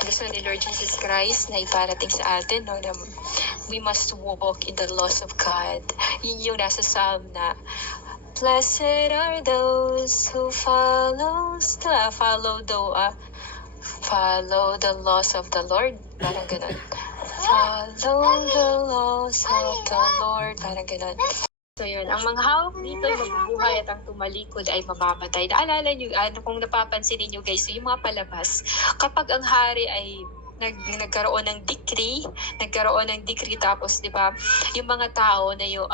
Gusto ni Lord Jesus Christ na iparating sa atin, no, na we must walk in the laws of God. Yun yung nasa Psalm na, blessed are those who follow the laws of the Lord. Parang ganun. Follow the laws of the Lord. Parang ganun. So yun, ang mga hawak dito ay mabubuhay at ang tumalikod ay mamamatay. Naalala nyo, kung napapansin niyo guys, yung mga palabas, kapag ang hari ay nagkaroon ng decree, tapos 'di ba, yung mga tao na yung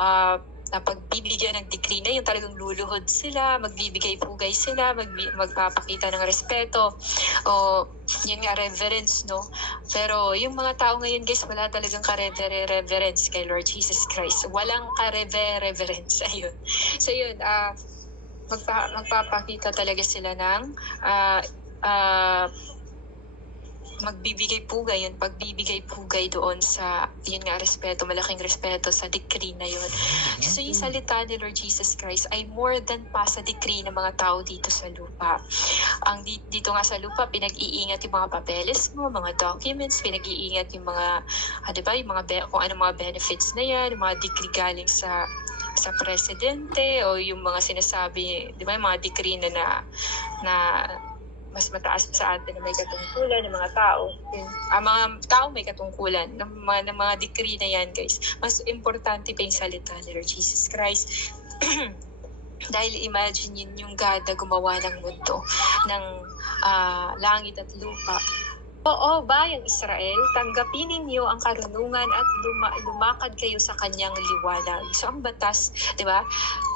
na pagbibigyan ng decree na yung talagang luluhod sila, magbibigay pugay sila, magpapakita ng respeto, o yun nga, reverence, no? Pero yung mga tao ngayon guys, wala talagang reverence kay Lord Jesus Christ. Walang reverence. Ayun. So yun, magpapakita talaga sila ng pagbibigay pugay doon sa, yun nga, respeto, malaking respeto sa decree na yun. So yung salita ni Lord Jesus Christ ay more than pa sa decree ng mga tao dito sa lupa. Dito nga sa lupa, pinag-iingat yung mga papeles mo, mga documents, pinag-iingat yung mga, diba, yung mga kung ano mga benefits na yan, yung mga decree galing sa presidente, o yung mga sinasabi, di ba, yung mga decree na mas mataas sa atin na may katungkulan ng mga tao. Mga tao may katungkulan ng mga decree na yan, guys. Mas importante pa yung salita ni Lord Jesus Christ. Dahil imagine yun yung God na gumawa ng mundo, ng langit at lupa. Oo, bayang Israel, tanggapin ninyo ang karunungan at lumakad kayo sa kanyang liwanag. So ang batas, di ba?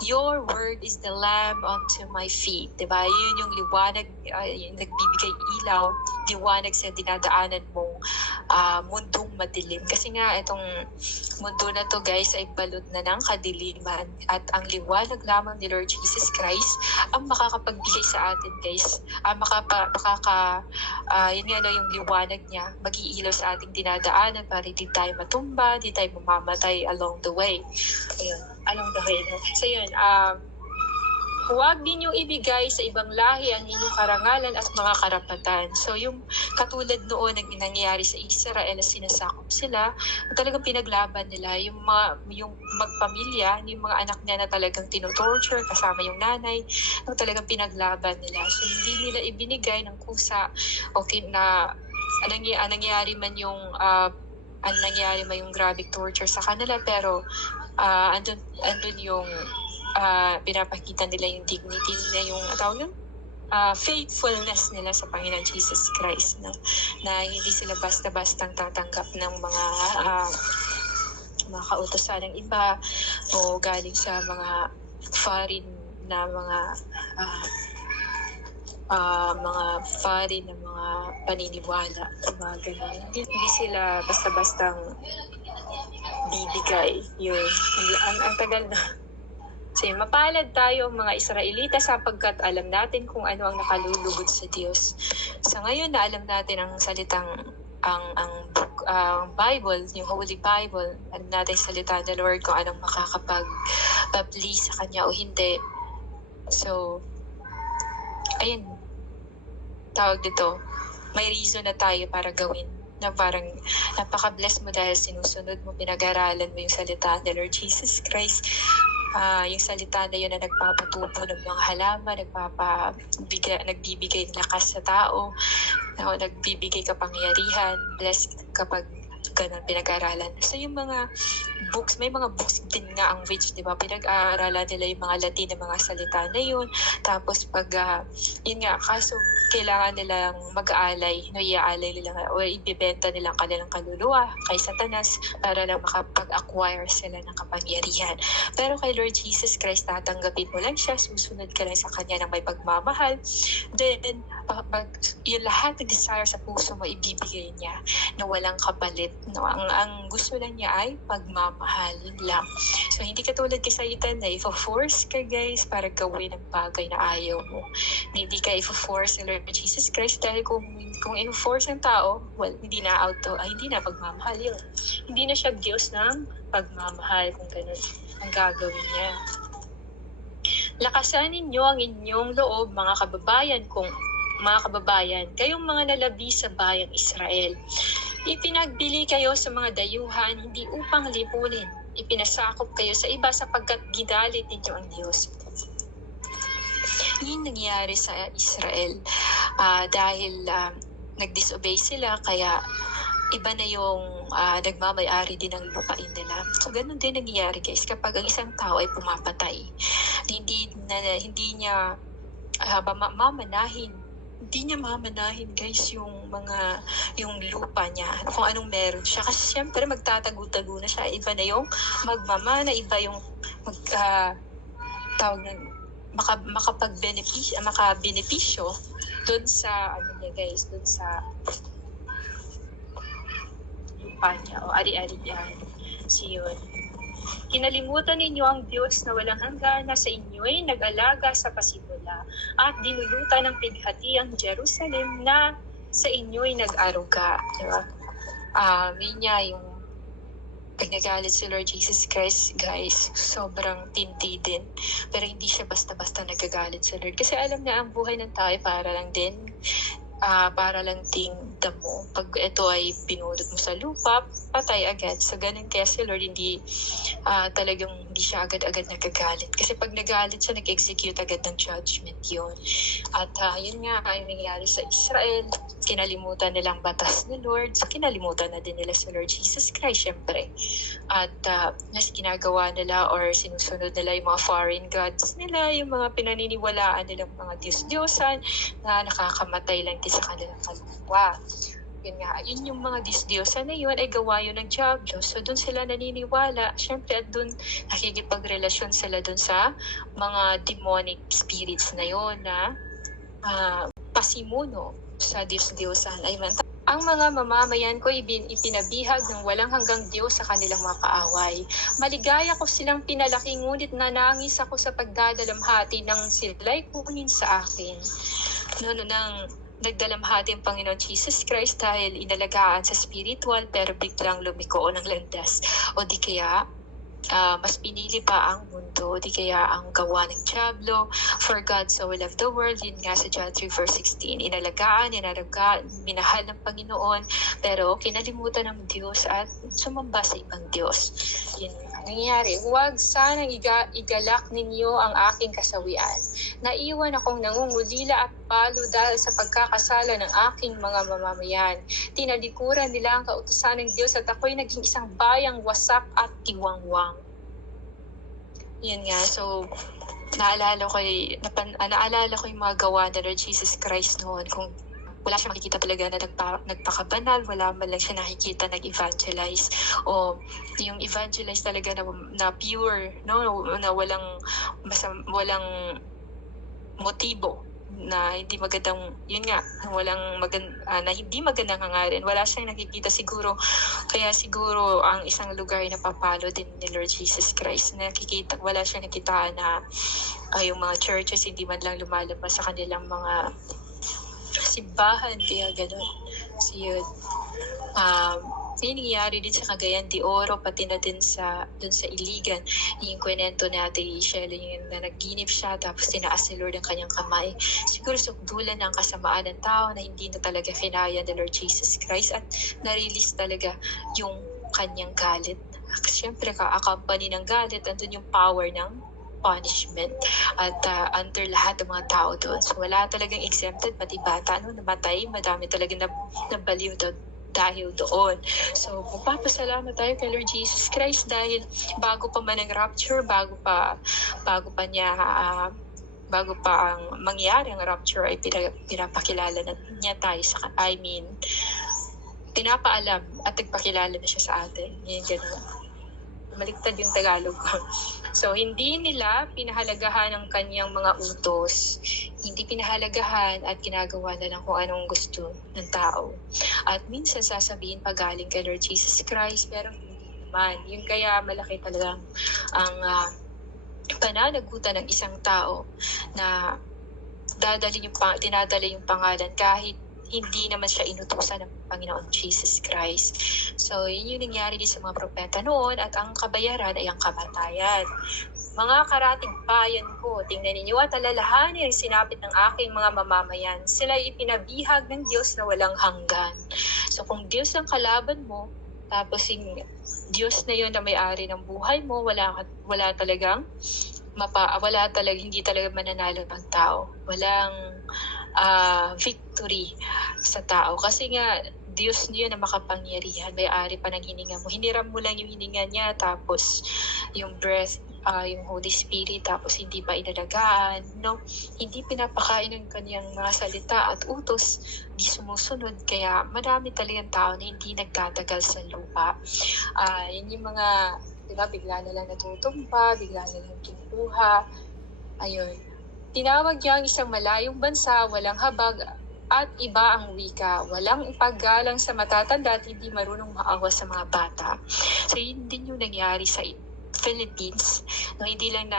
Your word is the lamp unto my feet. Di ba? Yun yung liwanag, yung nagbibigay ilaw, liwanag sa dinadaanan mong mundong madilim. Kasi nga, itong mundo na to guys ay balot na ng kadiliman. At ang liwanag lamang ni Lord Jesus Christ ang makakapagbigay sa atin guys. Yun nga na yung liwanag niya, mag-iilaw sa ating dinadaanan para hindi tayo matumba, hindi tayo mamamatay along the way. Ayun, along the way. No? So yun, huwag ninyong ibigay sa ibang lahi ang inyong karangalan at mga karapatan. So yung katulad noon ng nangyayari sa Israel na sinasakop sila, talagang pinaglaban nila yung magpamilya, yung mga anak niya na talagang tinotorture kasama yung nanay, na talagang pinaglaban nila. So hindi nila ibinigay ng kusa, okay, na nangyayari man yung grabe torture sa kanila, pero andun yung pinapakita nila yung dignity nila, yung faithfulness nila sa Panginoon Jesus Christ, no? Na hindi sila basta-bastang tatanggap ng mga kautosan ng iba o galing sa mga foreign na mga paniniwala, mga ganun. Hindi sila basta-bastang bibigay. Yun. Ang tagal na. So, mapalad tayo mga Israelita sapagkat alam natin kung ano ang nakalulugod sa Diyos. Sa ngayon na alam natin ang salitang ang Bible, yung Holy Bible, alam natin salita ng Lord kung anong makakapag-please sa Kanya o hindi. So, ayun, tawag dito, may reason na tayo para gawin, na parang napaka-bless mo dahil sinusunod mo, pinag-aralan mo yung salita ng Lord Jesus Christ. Yung salita na yun na nagpapatubo ng mga halaman, nagbibigay ng lakas sa tao, nagbibigay kapangyarihan, blessed kapag ganun pinag-aaralan. So yung mga books, may mga books din nga ang which, di ba, pinag-aaralan nila yung mga Latin na mga salita na yun. Tapos yun nga, kaso kailangan nilang mag-aalay, i-aalay nila o ibibenta nilang kanilang kaluluwa kay Satanas para lang makapag-acquire sila ng kapangyarihan. Pero kay Lord Jesus Christ, tatanggapin mo lang siya, susunod ka lang sa Kanya ng may pagmamahal. Then, yung lahat ng desire sa puso mo, ibibigay niya na walang kapalit. No? Ang gusto lang niya ay pagmamahal, yun lang. So, hindi katulad kay Satan na i-force ka guys para gawin ang bagay na ayaw mo. Hindi ka i-force ni Lord Jesus Christ dahil kung i-force ang tao, well, hindi na pagmamahal yun. Hindi na siya Diyos ng pagmamahal kung ganun ang gagawin niya. Lakasan ninyo ang inyong loob, mga kababayan, kung mga kababayan, kayong mga nalabi sa bayang Israel. Ipinagbili kayo sa mga dayuhan, hindi upang lipunin. Ipinasakop kayo sa iba sapagkat gidalit ninyo ang Diyos. Yun nangyari sa Israel dahil nag-disobey sila, kaya iba na yung nagmamay-ari din ng lupain nila. So, ganun din nangyayari guys kapag ang isang tao ay pumapatay. Hindi niya mamanahin. Hindi niya mamanahin guys yung lupa niya, kung anong meron siya. Kasi syempre magtatago-tago na siya. Iba na yung magmamana, iba yung tawag ng makabenepisyo doon sa niya guys, doon sa lupa niya o ari-ari niya. Siyon. Kinalimutan ninyo ang Diyos na walang hanggan na sa inyo'y nag-alaga sa pasimula at dinulutan ng pighati ang Jerusalem na sa inyo'y nag-aruga. Diba? Yun nga yung pag nagalit si Lord Jesus Christ, guys, sobrang tindi din. Pero hindi siya basta-basta nagagalit sa Lord. Kasi alam niya ang buhay ng tao ay para lang ting damo. Pag ito ay pinulot mo sa lupa, patay agad. So, ganun kaya si Lord hindi siya agad-agad nagagalit. Kasi pag nagalit siya, nag-execute agad ng judgment yun. At yun nga ay nangyari sa Israel. Kinalimutan nilang batas ni Lord. So, kinalimutan na din nila sa Lord Jesus Christ, syempre. At mas ginagawa nila or sinusunod nila yung mga foreign gods nila, yung mga pinaniniwalaan nilang mga Diyos-Diyosan na nakakamatay lang din sa kanilang kaluluwa. Yun nga, yun yung mga Diyos-Diyosan na yun ay gawa yun ng Diablo. So doon sila naniniwala. Siyempre at doon nakikipagrelasyon sila doon sa mga demonic spirits na yun na pasimuno sa Diyos-Diyosan. Ang mga mamamayan ko ipinabihag ng walang hanggang Diyos sa kanilang mga kaaway. Maligaya ko silang pinalaki, ngunit nanangis ako sa pagdadalamhati nang sila'y kunin sa akin. Nang nagdalamhati ang Panginoon Jesus Christ dahil inalagaan sa spiritual pero biglang lumiko ng landas. O di kaya mas pinili pa ang mundo, di kaya ang gawa ng Diablo. For God so loved the world, yun nga sa John 3 verse 16, inalagaan, minahal ng Panginoon, pero kinalimutan ng Diyos at sumamba sa ibang Diyos. Yun ang nangyayari. Huwag sanang igalak ninyo ang aking kasawian. Naiwan akong nangungulila at palo dahil sa pagkakasala ng aking mga mamamayan. Tinalikuran nila ang kautusan ng Diyos at ako'y naging isang bayang wasak at tiwangwang. Yun nga, so naalala ko yung mga gawa ni Lord Jesus Christ noon. Kung wala siya makikita talaga na nagpakabanal, wala man lang siya nakikita nag-evangelize o yung evangelize talaga na pure, no, na walang motibo, na hindi magandang, yun nga, na hindi magandang hangarin. Wala siyang nakikita siguro, kaya siguro ang isang lugar na papalo din ni Lord Jesus Christ, wala siyang nakita na yung mga churches hindi man lang lumalabas sa kanilang mga simbahan, kaya gano'n. So yun. May nangyayari din sa Cagayan de Oro, pati na din dun sa Iligan. Yung kwento ni Ate Shelley, yung na nagginip siya, tapos tinaas ni Lord ang kanyang kamay. Siguro sukdulan ng kasamaan ng tao na hindi na talaga kinaya ni Lord Jesus Christ at na-release talaga yung kanyang galit. Siyempre, ka-accompany ng galit, andun yung power ng punishment at under lahat ng mga tao doon. So wala talagang exempted, pati bata namatay, madami talagang nabaliw dahil doon. So magpapasalamat tayo kay Lord Jesus Christ dahil bago pa man ang rapture, bago pa ang mangyari ang rapture ay pinapakilala na niya tayo pinapaalam at nagpakilala na siya sa atin. Yan gano'n. Maligtad yung Tagalog ko. So, hindi nila pinahalagahan ang kanyang mga utos. Hindi pinahalagahan at ginagawa na lang kung anong gusto ng tao. At minsan sasabihin pa galing kay Lord Jesus Christ, pero hindi naman. Yun kaya malaki talaga ang pananagutan ng isang tao na dinadala yung pangalan kahit hindi naman siya inutusan ng Panginoon Jesus Christ. So, yun yung nangyari din sa mga propeta noon at ang kabayaran ay ang kamatayan. Mga karatig bayan ko, tingnan ninyo at alalahanin ang sinapit ng aking mga mamamayan. Sila ipinabihag ng Diyos na walang hanggan. So kung Diyos ang kalaban mo, tapos yung Diyos na yun na may-ari ng buhay mo, wala talagang hindi talaga mananalo ng tao. Walang victory sa tao. Kasi nga, Diyos niyo na makapangyarihan, may-ari pa ng hininga mo. Hiniram mo lang yung hininga niya, tapos yung breath, yung Holy Spirit, tapos hindi pa inalagaan, no? Hindi pinapakain ng kanyang mga salita at utos, di sumusunod. Kaya marami talagang tao na hindi nagtatagal sa lupa. Yun yung mga, diba, bigla na lang natutumba, bigla na lang kinukuha. Ayun. Tinawag niya ang isang malayong bansa, walang habag, at iba ang wika. Walang ipaggalang sa matatanda at hindi marunong maawa sa mga bata. So yun din yung nangyari sa Philippines. No, hindi lang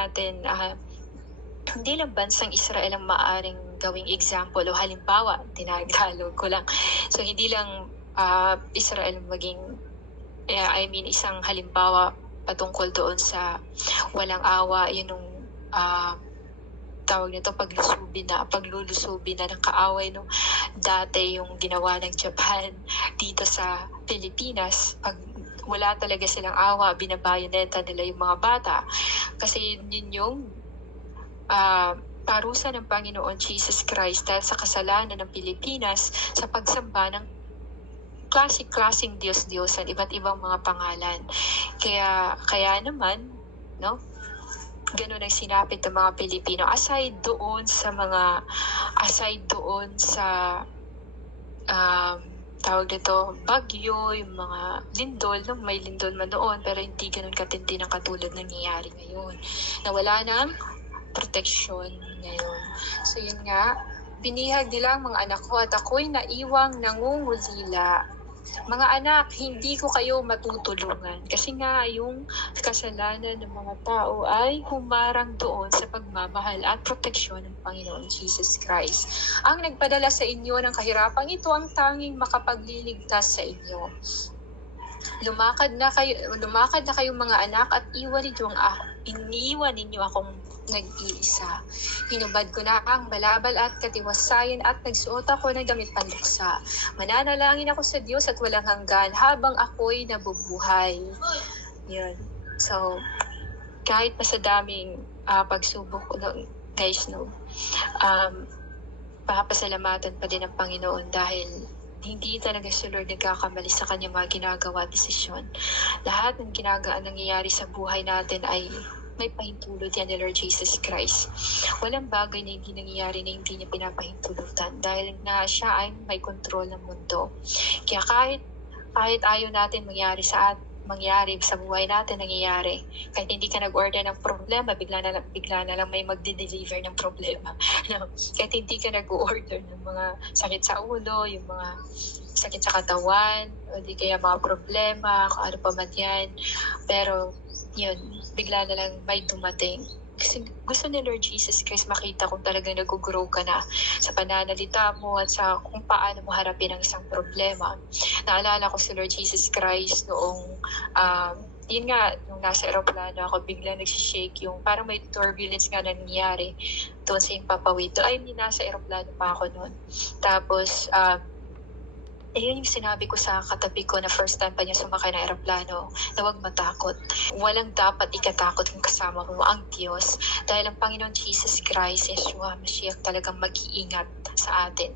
bansang Israel ang maaaring gawing example o halimbawa, tinagalog ko lang. So hindi lang Israel maging isang halimbawa patungkol doon sa walang awa, yun yung tawag nito paglulusubi na ng kaaway, no? Dati yung ginawa ng Japan dito sa Pilipinas, pag wala talaga silang awa, binabayoneta nila yung mga bata. Kasi yun yung parusa ng Panginoon Jesus Christ dahil sa kasalanan ng Pilipinas sa pagsamba ng klaseng Diyos-Diyosan, iba't ibang mga pangalan. Kaya naman, no? Ganun ang sinapit ng mga Pilipino. Aside doon sa tawag nito, bagyo, yung mga lindol, no? May lindol man noon, pero hindi ganun katindi ng katulad nangyayari ngayon. Nawala ng proteksyon ngayon. So yun nga, binihag nila ang mga anak ko at ako'y naiwang nangungulila. Mga anak, hindi ko kayo matutulungan kasi nga yung kasalanan ng mga tao ay humarang doon sa pagmamahal at proteksyon ng Panginoon Jesus Christ. Ang nagpadala sa inyo ng kahirapang ito ang tanging makapagliligtas sa inyo. Lumakad na kayo mga anak at iniwan ninyo akong nag-iisa. Hinubad ko na ang balabal at katiwasayan at nagsuot ako ng damit panluksa. Mananalangin ako sa Diyos at walang hanggan habang ako'y nabubuhay. Yun. So, kahit pa sa daming pagsubok, guys, papasalamatan pa din ang Panginoon dahil hindi talaga si Lord nagkakamali sa kanyang mga ginagawa at desisyon. Lahat ng nangyayari sa buhay natin ay may pahintulot yan ni Lord Jesus Christ. Walang bagay na hindi nangyayari na hindi niya pinapahintulutan dahil na siya ay may kontrol ng mundo. Kaya kahit ayaw natin mangyari sa buhay natin, nangyayari. Kahit hindi ka nag-order ng problema, bigla na lang may magde-deliver ng problema. Kahit hindi ka nag-order ng mga sakit sa ulo, yung mga sakit sa katawan, o di kaya mga problema, kung ano pa man yan. Pero yun, bigla na lang may dumating. Kasi gusto ni Lord Jesus Christ makita kung talagang nag-grow ka na sa pananalita mo at sa kung paano mo harapin ang isang problema. Naalala ko si Lord Jesus Christ noong yun nga, nung nasa aeroplano ako, bigla nagsishake yung parang may turbulence nga nangyayari doon sa Impapawid. Ay, nasa aeroplano pa ako noon. Tapos, ayun yung sinabi ko sa katabi ko na first time pa niya sumakay na aeroplano, na huwag matakot. Walang dapat ikatakot kung kasama mo ang Diyos dahil ang Panginoon Jesus Christ, Yeshua, Mashiach, talagang mag-iingat sa atin.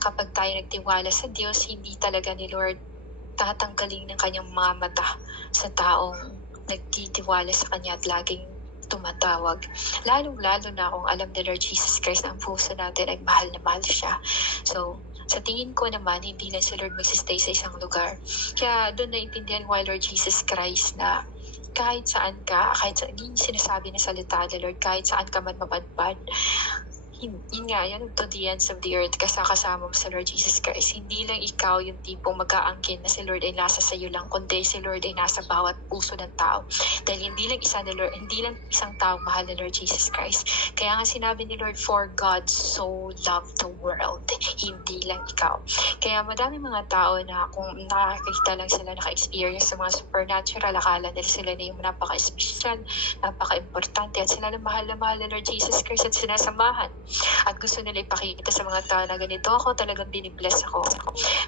Kapag tayo nagtiwala sa Diyos, hindi talaga ni Lord tatanggalin ng kanyang mga mata sa taong nagtitiwala sa kanya at laging tumatawag. Lalong-lalo na kung alam ni Lord Jesus Christ na ang puso natin ay mahal na mahal siya. So, sa tingin ko naman, hindi lang si Lord magsistay sa isang lugar. Kaya doon naintindihan ko kay Lord Jesus Christ na kahit saan ka, yung sinasabi na salita ni Lord, kahit saan ka man mapadpad, yun nga, yan to the ends of the earth, kasama mo sa Lord Jesus Christ. Hindi lang ikaw yung tipong mag-aangkin na si Lord ay nasa sayo lang, kundi si Lord ay nasa bawat puso ng tao. Dahil hindi lang isang tao mahal ni Lord Jesus Christ. Kaya nga sinabi ni Lord, for God so loved the world, hindi lang ikaw. Kaya madami mga tao na kung nakakita lang sila, naka-experience sa mga supernatural, akala nila sila na yung napaka-espesyal, napaka-importante, at sila na mahal ni Lord Jesus Christ at sinasamahan. At gusto nila ipakita sa mga tao na ganito ako, talagang binibless ako.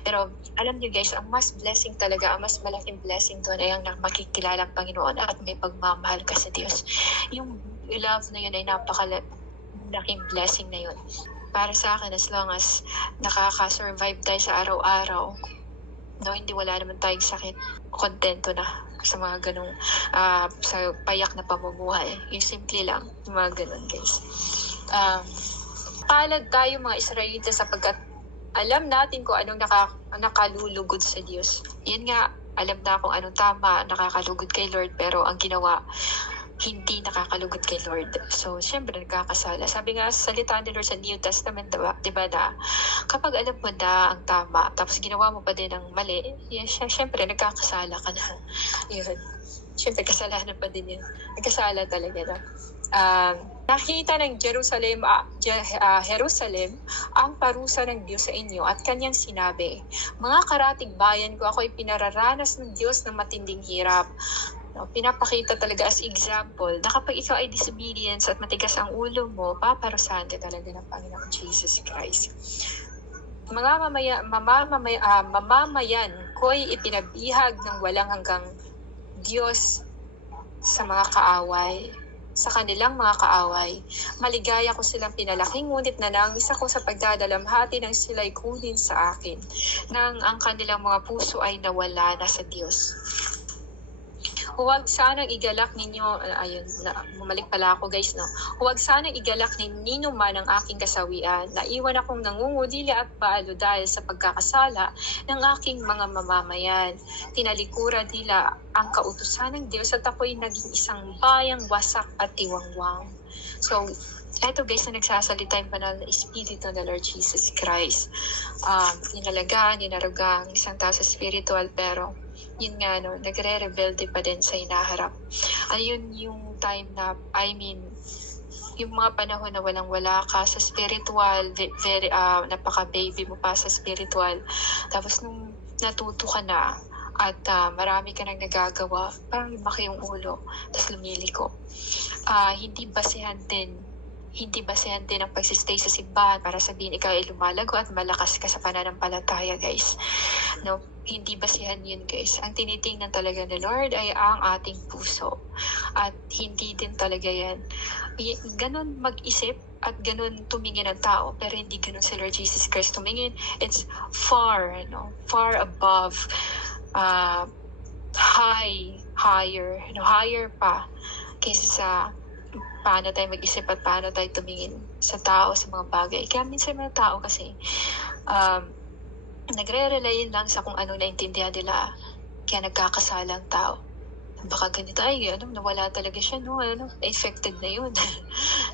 Pero alam niyo guys, ang mas blessing talaga, ang mas malaking blessing doon ay ang makikilala ang Panginoon at may pagmamahal ka sa Diyos. Yung love na yun ay napakalaking blessing na yun. Para sa akin, as long as nakaka-survive tayo sa araw-araw, hindi wala naman tayong sakit, kontento na sa mga ganong sa payak na pamumuhay. Yung simple lang, yung mga ganon guys. Palad tayo mga Israelita sapagkat alam natin kung anong nakalulugod sa Diyos. Yan nga, alam na kung anong tama, nakakalugod kay Lord, pero ang ginawa, hindi nakakalugod kay Lord. So, syempre, nagkakasala. Sabi nga sa salita ni Lord sa New Testament, diba na, kapag alam mo na ang tama, tapos ginawa mo pa din ang mali, syempre, nagkakasala ka na. Yun. Syempre, kasalanan pa din yun. Nagkasala talaga na. Nakita ng Jerusalem ang parusa ng Diyos sa inyo at kanyang sinabi, mga karatig bayan ko, ako ay pinararanas ng Diyos ng matinding hirap. Pinapakita talaga as example na kapag ikaw ay disobedience at matigas ang ulo mo, paparusahan ka talaga ng Panginoon Jesus Christ. Mamamayan ko'y ipinabihag ng walang hanggang Diyos sa mga kaaway, sa kanilang mga kaaway. Maligaya ko silang pinalaki, ngunit nanangis ako sa pagdadalamhati nang sila'y kunin sa akin, nang ang kanilang mga puso ay nawala na sa Diyos. Huwag sanang igalak ninyo, bumalik pala ako guys, no? Huwag sanang igalak ninyo man ang aking kasawian. Naiwan akong nangungulila at paalo dahil sa pagkakasala ng aking mga mamamayan. Tinalikuran nila ang kautusan ng Diyos at ako'y naging isang bayang wasak at tiwangwang. So, eto guys, na nagsasalita yung banal na Espiritu ng Lord Jesus Christ. Ninaruga ang isang tao sa spiritual, pero yun nga, nagre-rebelde pa din sa hinaharap. Ayun yung time na, yung mga panahon na walang-wala ka sa spiritual, very, napaka-baby mo pa sa spiritual. Tapos nung natuto ka na, at marami ka nang nagagawa, parang lumaki yung ulo, tapos lumiliko. Hindi basehan din ang pagsistay sa simbahan para sabihin ikaw ay lumalago at malakas ka sa pananampalataya, guys. No, hindi basihan yun, guys. Ang tinitingnan talaga ni Lord ay ang ating puso. At hindi din talaga yan. Ganon mag-isip at ganon tumingin ang tao, pero hindi ganon si Lord Jesus Christ tumingin. It's far above, higher pa kaysa sa paano tayo mag-isip at paano tayo tumingin sa tao, sa mga bagay. Kaya minsan mga tao kasi nagre-rely lang sa kung ano naintindihan nila, kaya nagkakasala ang tao. Baka ganito, nawala talaga siya, affected na yun.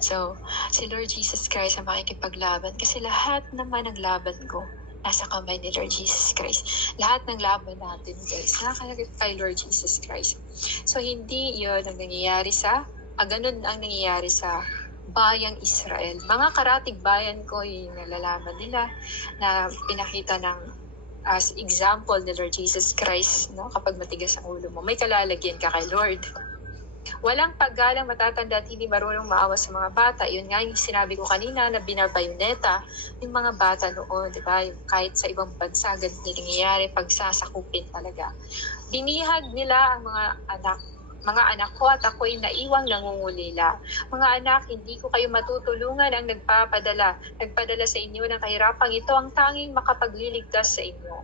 So, si Lord Jesus Christ ang makikipaglaban kasi lahat naman ng laban ko nasa kamay ni Lord Jesus Christ. Lahat ng laban natin, guys, nakalagay kay Lord Jesus Christ. So, hindi yun ang nangyayari ganun ang nangyayari sa bayang Israel. Mga karatig bayan ko, yung nalalaman nila na pinakita as example ni Lord Jesus Christ, kapag matigas ang ulo mo, may kalalagyan ka kay Lord. Walang paggalang matatanda at hindi marunong maawa sa mga bata. Yun nga yung sinabi ko kanina na binabayoneta yung mga bata noon, di ba? Kahit sa ibang bansa, ganito nangyayari, pagsasakupin talaga. Binihag nila ang mga anak ko at ako'y naiwang nangungulila. Mga anak, hindi ko kayo matutulungan ang nagpadala sa inyo ng kahirapang ito ang tanging makapagliligtas sa inyo.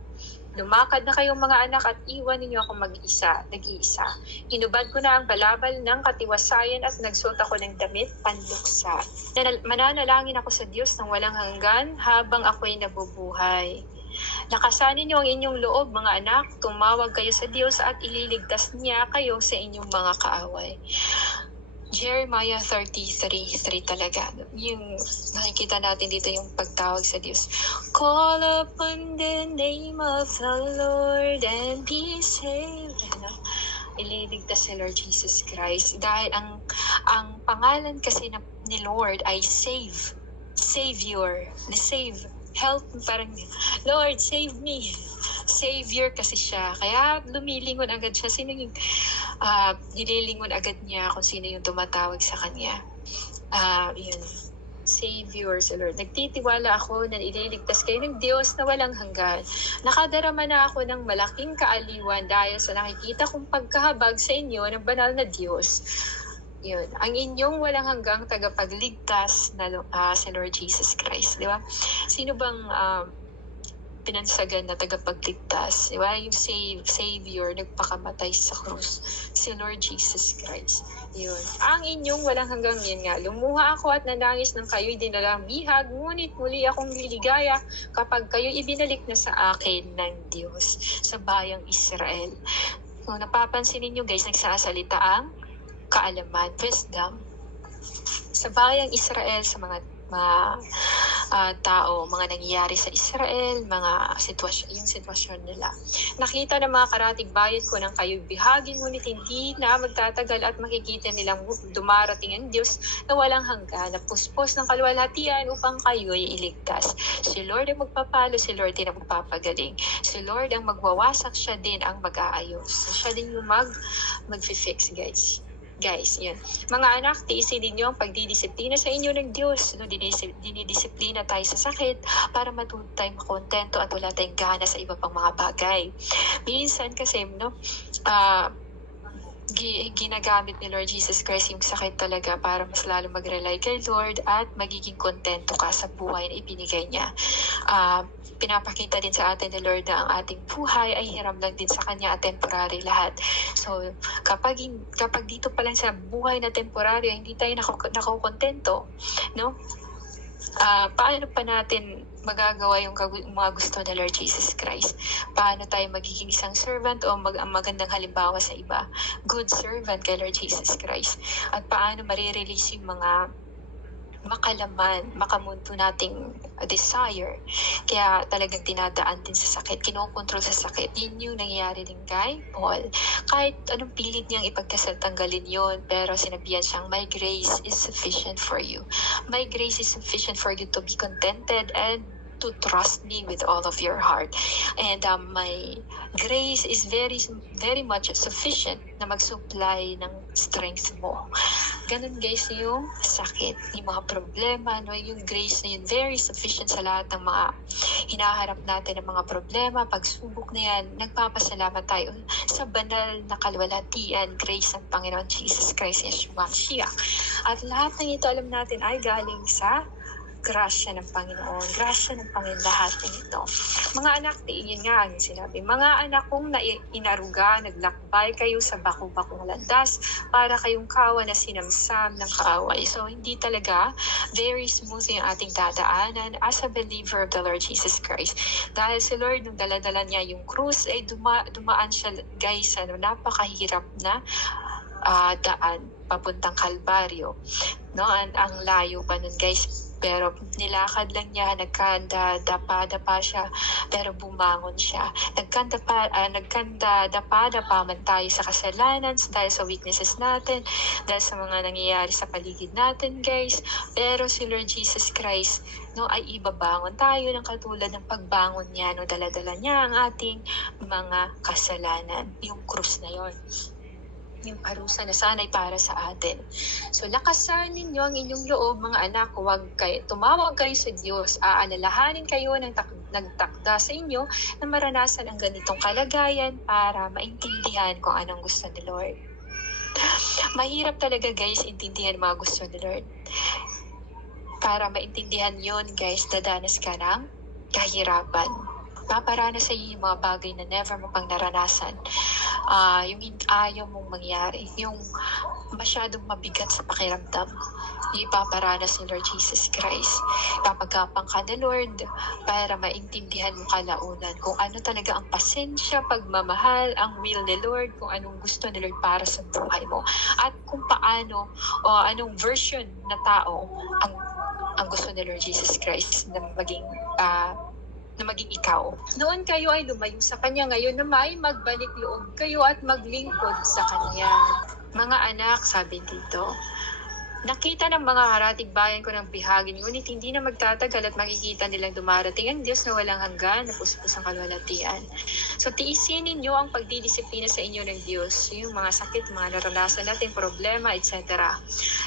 Lumakad na kayong mga anak at iwan ninyo ako nag-iisa. Hinubad ko na ang balabal ng katiwasayan at nagsuot ako ng damit panluksa. Mananalangin ako sa Diyos ng walang hanggan habang ako'y nabubuhay. Lakasanin niyo ang inyong loob, mga anak. Tumawag kayo sa Diyos at ililigtas niya kayo sa inyong mga kaaway. Jeremiah 33:3 talaga. Yung nakikita natin dito yung pagtawag sa Diyos. Call upon the name of the Lord and be saved. Ano? Ililigtas si Lord Jesus Christ. Dahil ang pangalan kasi ni Lord ay save. Savior. Save. Help. Parang, Lord, save me. Savior kasi siya. Kaya lumilingon agad siya. Sino yung nililingon agad niya kung sino yung tumatawag sa kanya. Yun. Savior si Lord. Nagtitiwala ako na ililigtas kayo ng Diyos na walang hanggan. Nakadarama na ako ng malaking kaaliwan dahil sa nakikita kong pagkahabag sa inyo ng banal na Diyos. Yun. Ang inyong walang hanggang tagapagligtas na si Lord Jesus Christ. Di ba? Sino bang pinansagan na tagapagligtas? Di ba? Yung Savior, nagpakamatay sa krus. Si Lord Jesus Christ. Yun. Ang inyong walang hanggang yun nga. Lumuha ako at nanangis ng kayo'y dinalang bihag, ngunit muli akong liligaya kapag kayo'y ibinalik na sa akin ng Diyos sa bayang Israel. Kung napapansin ninyo guys, nagsasalita ang kaalaman, wisdom. Sa bayang Israel, sa mga tao, mga nangyayari sa Israel, mga yung sitwasyon nila. Nakita ng mga karatig bayan ko ng kayo'y bihagin, ngunit hindi na magtatagal at makikita nilang dumarating ang Diyos na walang hanggan, na puspos ng kaluwalhatian upang kayo'y iligtas. Si Lord ang magpapalo, si Lord din ang magpapagaling. Si Lord ang magwawasak, siya din ang mag-aayos. Siya din yung mag-fix, guys. Guys, yun. Mga anak, tiisin ninyo ang pagdidisiplina sa inyo ng Diyos. No, dinidisiplina tayo sa sakit para matuto tayong makontento at wala tayong gana sa iba pang mga bagay. Minsan kasi, no, ginagamit ni Lord Jesus Christ yung sakit talaga para mas lalo mag-rely kay Lord at magiging kontento ka sa buhay na ibinigay niya. Pinapakita din sa atin ni Lord na ang ating buhay ay hiram lang din sa Kanya at temporary lahat. So, kapag dito pa lang sa buhay na temporary, hindi tayo nakokontento, no? Paano pa natin magagawa yung mga gusto ni Lord Jesus Christ? Paano tayo magiging isang servant o magandang halimbawa sa iba? Good servant kay Lord Jesus Christ. At paano marirelease yung mga makamunto nating desire. Kaya talagang dinadaan din sa sakit, kinokontrol sa sakit. Yun yung nangyayari din kay Paul. Kahit anong pilit niyang ipagdasal, tanggalin yun, pero sinabihan siyang, my grace is sufficient for you. My grace is sufficient for you to be contented and to trust me with all of your heart. And my grace is very, very much sufficient na mag-supply ng strength mo. Ganun guys yung sakit, yung mga problema, no? Yung grace na yun, very sufficient sa lahat ng mga hinaharap natin ng mga problema, pagsubok na yan, nagpapasalamat tayo sa banal na kaluwalhatian, grace ng Panginoon Jesus Christ, Yeshua Mashiach. At lahat ng ito alam natin ay galing sa grasya ng Panginoon. Grasya ng Panginoon lahat ng ito. Mga anak, yun nga ang sinabi. Mga anak kong inaruga, naglakbay kayo sa baku-bakong landas para kayong kawa na sinamsam ng kaaway. So, hindi talaga very smooth yung ating dadaanan as a believer of the Lord Jesus Christ. Dahil si Lord, nung daladala niya yung krus, ay dumaan siya, guys, napakahirap na daan papuntang Kalbaryo. No? Ang layo pa nun, guys. Pero nilakad lang niya, nagkanda, dapa siya, pero bumangon siya. Nagkanda, dapa man tayo sa kasalanan, dahil sa weaknesses natin, dahil sa mga nangyayari sa paligid natin, guys. Pero si Lord Jesus Christ, no, ay ibabangon tayo ng katulad ng pagbangon niya, no, dala-dala niya ang ating mga kasalanan, yung krus na yon, yung parusa na sana'y para sa atin. So, lakasan ninyo ang inyong loob, mga anak. Tumawag kayo sa Diyos. Aalalahanin kayo ng nagtakda sa inyo na maranasan ang ganitong kalagayan para maintindihan kung anong gusto ni Lord. Mahirap talaga, guys, intindihan mga gusto ni Lord. Para maintindihan yon, guys, dadanas ka ng kahirapan. Paparanas sa iyo yung mga bagay na never mo pang naranasan. Yung ayaw mong mangyari, yung masyadong mabigat sa pakiramdam. ipaparanas ni Lord Jesus Christ. Papagapang ka na, Lord, para maintindihan mo kalaunan kung ano talaga ang pasensya, pagmamahal, ang will ni Lord, kung anong gusto ni Lord para sa buhay mo. At kung paano o anong version na tao ang gusto ni Lord Jesus Christ na maging ikaw. Noon kayo ay lumayo sa Kanya, ngayon na may magbalik loob kayo at maglingkod sa Kanya. Mga anak, sabi dito, nakita ng mga haratig bayan ko ng bihagin, ngunit hindi na magtatagal at makikita nilang dumarating ang Diyos na walang hanggan, na puspos ang kalwalatian. So tiisin ninyo ang pagdidisiplina sa inyo ng Diyos, yung mga sakit, mga naranasan natin, problema, etc.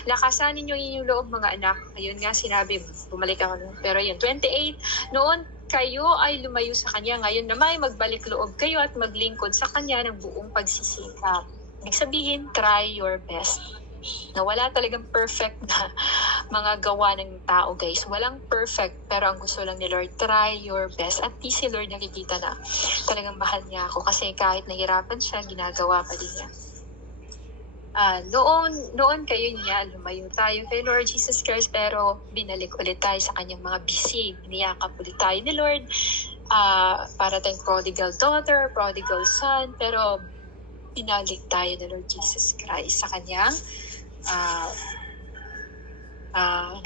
Lakasan ninyo inyong loob, mga anak. Ayun nga, sinabi, bumalik ako. Pero yun, 28, noon kayo ay lumayo sa Kanya, ngayon na may magbalik loob kayo at maglingkod sa Kanya ng buong pagsisikap. Ibig sabihin, try your best. Na wala talagang perfect na mga gawa ng tao, guys. Walang perfect, pero ang gusto lang ni Lord, try your best. At di si Lord nakikita na talagang mahal niya ako kasi kahit nahirapan siya, ginagawa pa din niya. Noon kayo niya, lumayo tayo kay Lord Jesus Christ, pero binalik ulit tayo sa kanyang mga bisig. Niyakap ulit tayo ni Lord, para tayong prodigal daughter, prodigal son, pero binalik tayo ni Lord Jesus Christ sa kanyang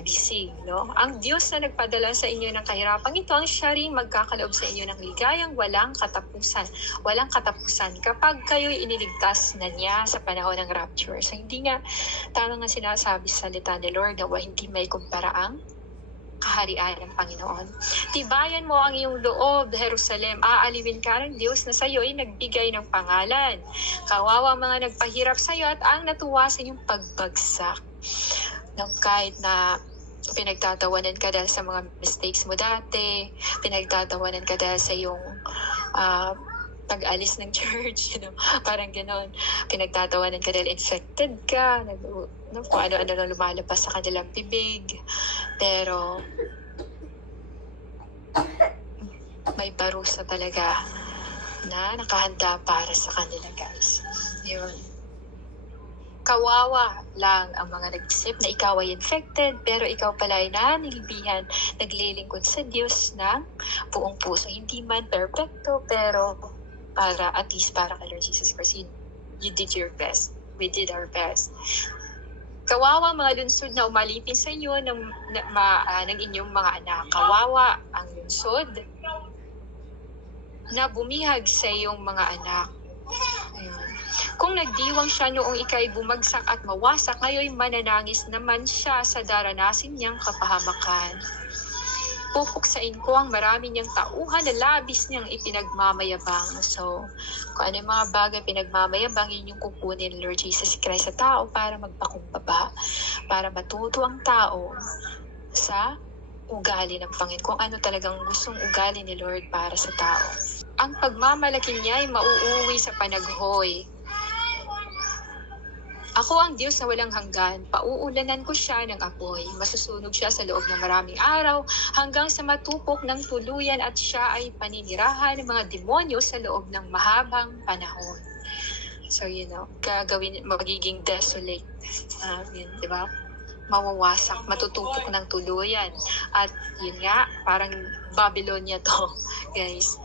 bisig, no? Ang Diyos na nagpadala sa inyo ng kahirapang ito, ang siya rin magkakaloob sa inyo ng ligayang walang katapusan kapag kayo'y iniligtas na niya sa panahon ng rapture. So hindi nga tama nga sinasabi sa salita ni Lord na hindi may kumparaang kaharian ng Panginoon. Tibayan mo ang iyong loob, Jerusalem. Aalipin ka ng Diyos na sa iyo ay nagbigay ng pangalan. Kawawa mga nagpahirap sa iyo at ang natuwa sa iyong pagbagsak. Nang kahit na pinagtatawanan ka dahil sa mga mistakes mo dati, pinagtatawanan ka dahil sa iyong pag-alis ng church, parang gano'n. Pinagtatawanan ka dahil infected ka, kung ano-ano na lumalabas sa kanilang bibig. Pero may parusa talaga na nakahanda para sa kanila, guys. Yun. Kawawa lang ang mga nag-isip na ikaw ay infected, pero ikaw pala ay nanilbihan, naglilingkod sa Diyos ng buong puso. Hindi man perfecto, pero at least para kay Lord Jesus Christ, you did your best. We did our best. Kawawa mga lunsod na umalipin sa inyo ng inyong mga anak. Kawawa ang lunsod na bumihag sa iyong mga anak. Kung nagdiwang siya noong ika'y bumagsak at mawasak, ngayon mananangis naman siya sa daranasin niyang kapahamakan. Pupuksain ko ang marami niyang tauhan na labis niyang ipinagmamayabang. So, kung ano yung mga bagay pinagmamayabang, yun yung kukunin ni Lord Jesus Christ sa tao para magpakumbaba, para matuto ang tao sa ugali ng Panginoon, kung ano talagang gustong ugali ni Lord para sa tao. Ang pagmamalaki niya ay mauuwi sa panaghoy. Ako ang Diyos na walang hanggan, pauulanan ko siya ng apoy. Masusunog siya sa loob ng maraming araw hanggang sa matupok ng tuluyan at siya ay paninirahan ng mga demonyo sa loob ng mahabang panahon. So, magiging desolate. Di ba? Mawawasak, matutupok ng tuluyan. At yun nga, parang Babylonia to, guys.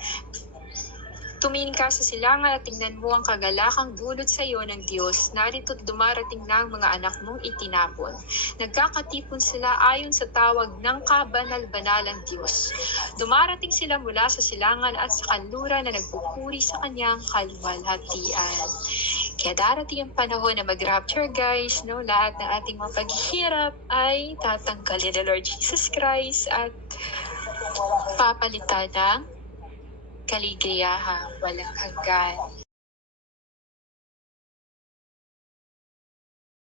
Tumingin ka sa silangan at tingnan mo ang kagalakang dulot sa iyo ng Diyos. Narito't dumarating na ang mga anak mong itinapon. Nagkakatipon sila ayon sa tawag ng kabanal-banalang Diyos. Dumarating sila mula sa silangan at sa kanluran na nagpupuri sa kanyang kaluwalhatian. Kaya darating ang panahon na mag-rapture, guys. Lahat ng ating mga paghihirap ay tatanggalin ng Lord Jesus Christ at papalitan ng kaligayahang walang hanggan.